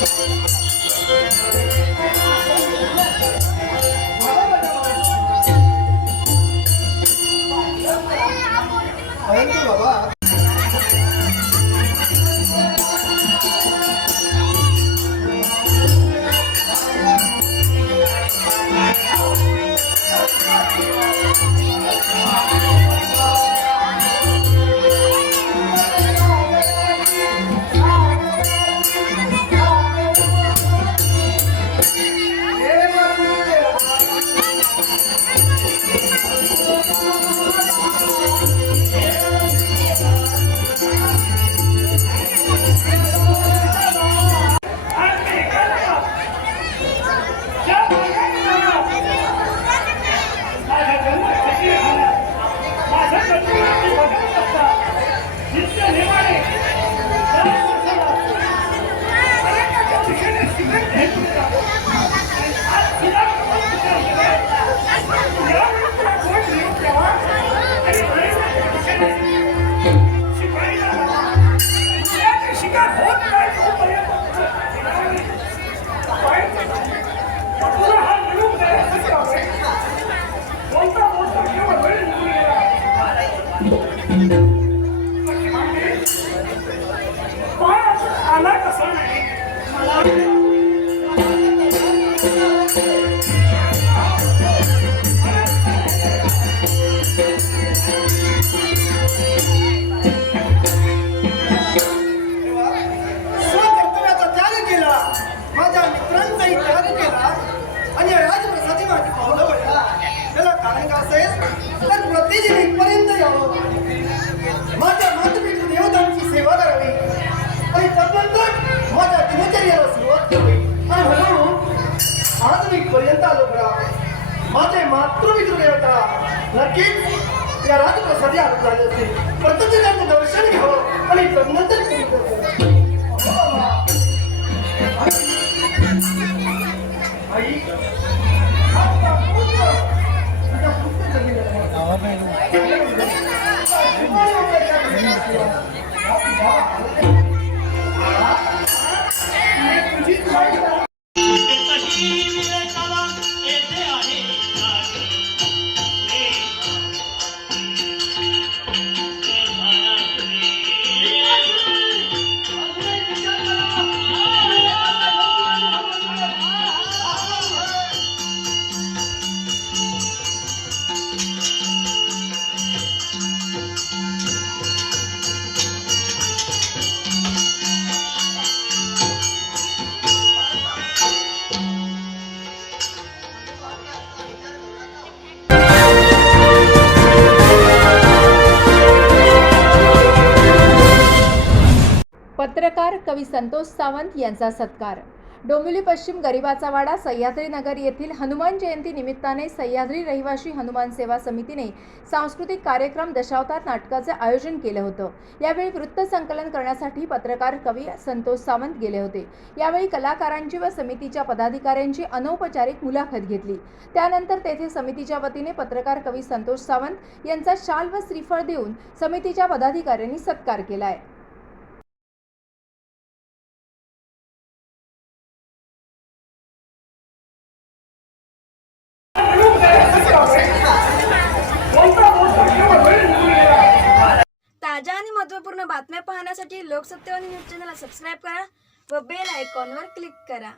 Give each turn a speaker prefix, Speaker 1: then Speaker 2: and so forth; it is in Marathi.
Speaker 1: Música माझ्या दिनचर्याला सुरुवात करावी आणि म्हणून आज मी पर्यंत आलो बघा माझे मातृपितृ देवता नक्कीच या राजप्रसादी आलो झाले असतील प्रत्येक त्यांचं दर्शन घ्यावं आणि तदनंतर पूर्ण करावं. आई आता पुत्र Thank you.
Speaker 2: पत्रकार कवी संतोष सावंत यांचा सत्कार. डोंबिवली पश्चिम गरिबाचा वाडा सह्याद्री नगर येथील हनुमान जयंती निमित्ताने सह्याद्री रहिवाशी हनुमान सेवा समितीने सांस्कृतिक कार्यक्रम दशावतार नाटकाचे आयोजन केलं होतं. यावेळी वृत्त संकलन करण्यासाठी पत्रकार कवी संतोष सावंत गेले होते. यावेळी कलाकारांची व समितीच्या पदाधिकाऱ्यांची अनौपचारिक मुलाखत घेतली. त्यानंतर तेथे समितीच्या वतीने पत्रकार कवी संतोष सावंत यांचा शाल व श्रीफळ देऊन समितीच्या पदाधिकाऱ्यांनी सत्कार केला आहे
Speaker 3: महत्त्वपूर्ण बातम्या पाहण्यासाठी लोकसत्तेवाणी न्यूज चॅनलला सबस्क्राईब करा व बेल आयकॉनवर क्लिक करा.